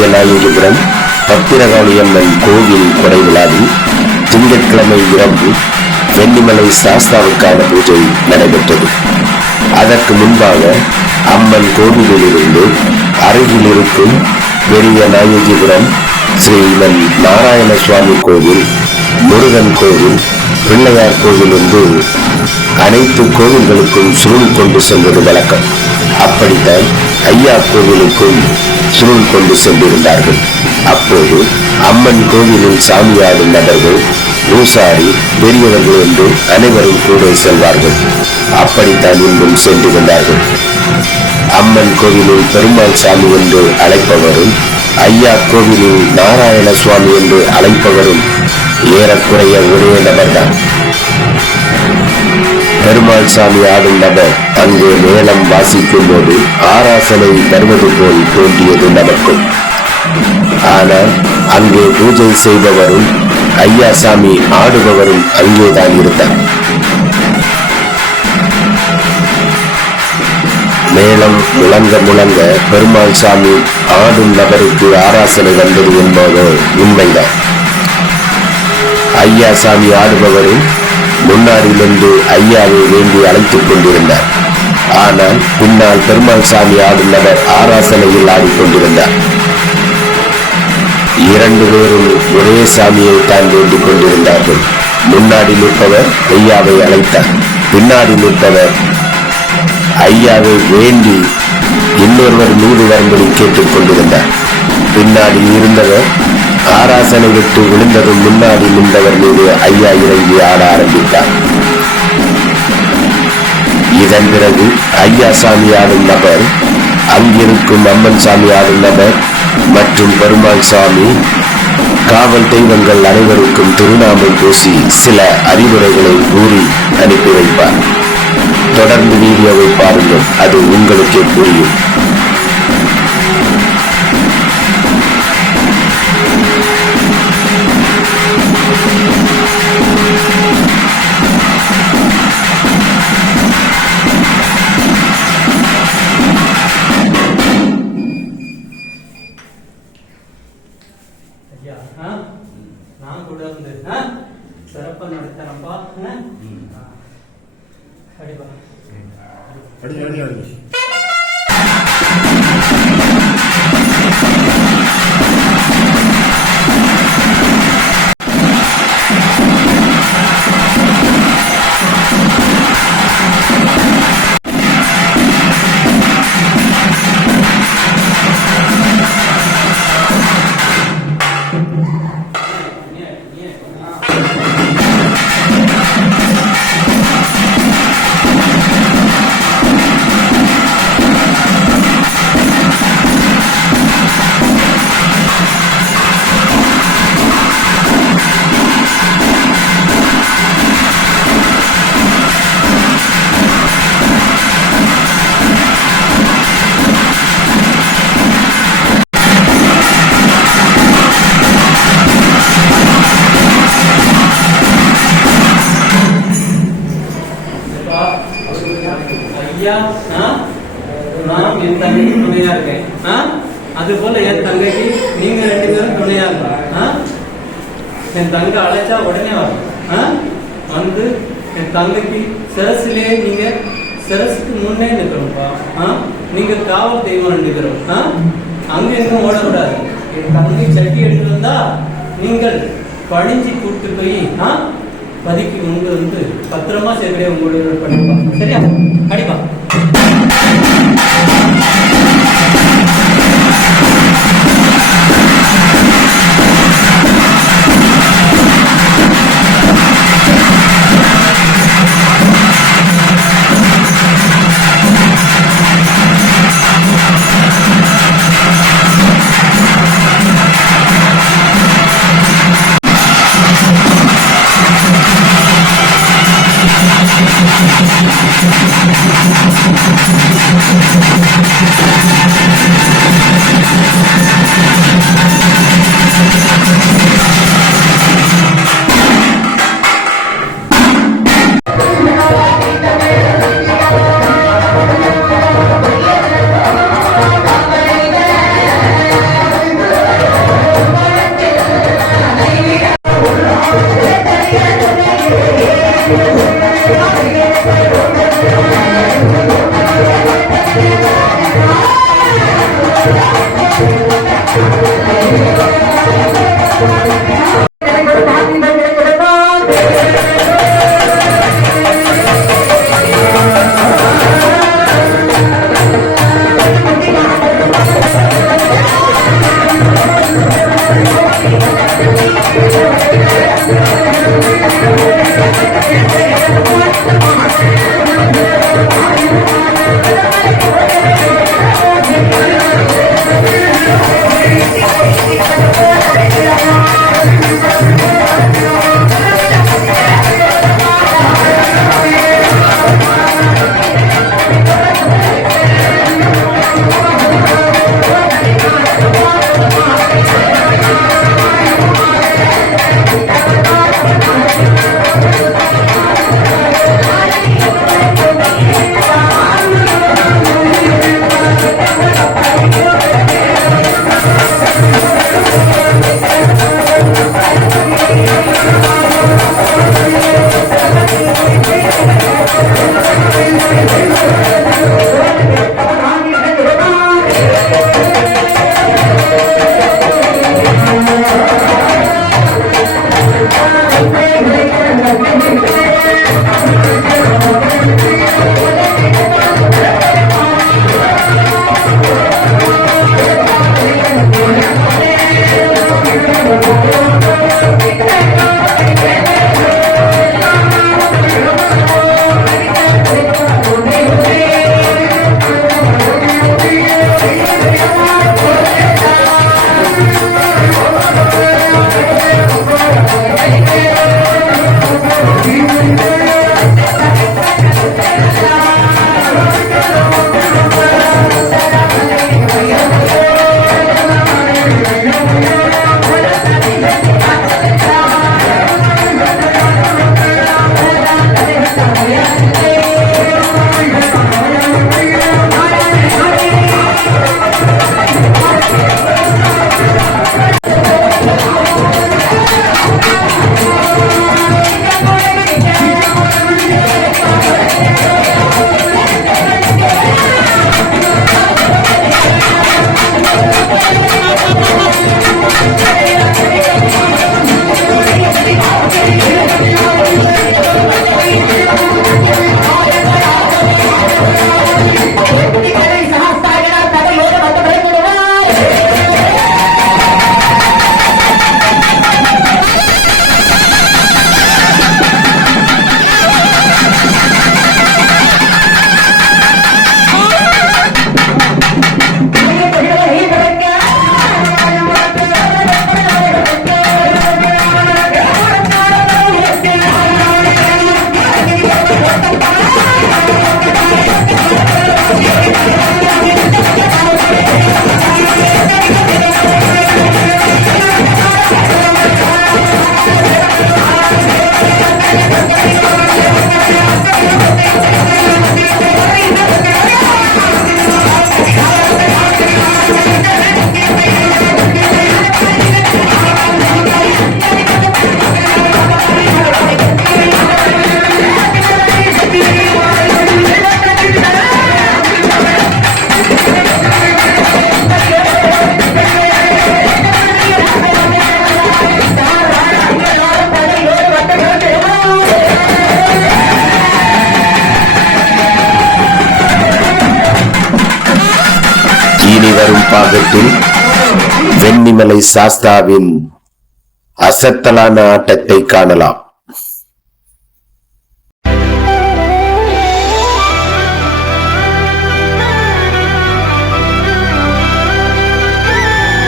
பெரிய பத்திரகாளியம்மன் கோவில் கொடை விழாவில் திங்கட்கிழமை இரவு வெள்ளிமலை சாஸ்தாவுக்கான பூஜை நடைபெற்றது. அதற்கு முன்பாக அம்மன் கோவிலிலிருந்து அருகில் இருக்கும் பெரிய நாயகிபுரம் ஸ்ரீமன் நாராயண சுவாமி கோவில் முருகன் கோவில் பிள்ளையார் கோவில் என்று அனைத்து கோவில்களுக்கும் சுருள் கொண்டு செல்வது வழக்கம். அப்படித்தான் ஐயா கோவிலுக்கும் சுருள் கொண்டு சென்றிருந்தார்கள். அப்போது அம்மன் கோவிலில் சாமியாடும் நபர்கள் பூசாரி பெரியவர்கள் என்று அனைவரும் கூட செல்வார்கள். அப்படித்தான் இன்றும் சென்றிருந்தார்கள் அம்மன் கோவிலில் பெருமாள் சாமி என்று அழைப்பவரும் ஐயா கோவிலில் நாராயண சுவாமி என்று அழைப்பவரும் ஏறக்குறைய ஒரே நபர்தான். பெருமாள் சாமி ஆடும் நபர் அங்கே மேளம் வாசிக்கும் போது ஆராசனை தருவது போல் தோன்றியது நமக்கும். ஆனால் அங்கே பூஜை செய்பவரும் ஐயா சாமி ஆடுபவரும் அங்கேதான் இருந்தார். மேளம் முழங்க முழங்க பெருமாள் சாமி ஆடும் நபருக்கு ஆராசனை வந்தது என்பது உண்மைதான். ஐயா சாமி ஆடுபவரும் முன்னாடியிலிருந்து ஐயாவை வேண்டி அழைத்துக் கொண்டிருந்தார். ஆனால் பின்னால் பெருமாள் சாமி ஆடும் நபர் ஆராசனையில் ஆடிக்கொண்டிருந்தார் இரண்டு பேரும் ஒரே சாமியை தான் வேண்டிக் கொண்டிருந்தார்கள். முன்னாடி நிற்பவர் ஐயாவை அழைத்தார். பின்னாடி நிற்பவர் ஐயாவை வேண்டி இன்னொருவர் மீது வரும்படி கேட்டுக் கொண்டிருந்தார். பின்னாடி இருந்தவர் ஆராசனை விட்டு விழுந்ததும் முன்னாடி நின்றவர் மீது ஐயா இறங்கி ஆட ஆரம்பித்தார். இதன் பிறகு ஐயா சாமி ஆடும் நபர் அங்கிருக்கும் அம்மன் சாமி ஆடும் நபர் மற்றும் பெருமாள் சாமி காவல் தெய்வங்கள் அனைவருக்கும் திருநாமம் பூசி சில அறிவுரைகளை கூறி அனுப்பி வைப்பார். தொடர்ந்து வீடியோவை பாருங்கள் அது உங்களுக்கே புரியும். சிறப்பா நடத்துறேன்ப்பா ஆ? ஆ. அடிப்பா தங்கைக்கு துணையா இருக்கேன். அது போல என் தங்கைக்கு நீங்க ரெண்டு பேரும் துணையா இருக்கணும். என் தங்கை அழைச்சா உடனே வரும் வந்து என் தங்கைக்கு சிரசிலேயே நீங்க சிரசுக்கு முன்னே நிற்கிறோம்ப்பா ஆ? நீங்க காவல் தெய்வம் ரெண்டு ஆ? அங்க எங்கும் ஓடக்கூடாது. என் தங்கை சட்டி எடுத்து வந்தா நீங்கள் பணிஞ்சு கூப்பிட்டு போய் ஆ? பதுக்கி உங்க வந்து பத்திரமா சேர்க்கிறேன் உங்களோட பண்ணிப்பா. சரியா? கண்டிப்பா. あっ! Thank you. இனி வரும் பாகத்தில் வெண்ணிமலை சாஸ்தாவின் அசத்தலான ஆட்டத்தை காணலாம்.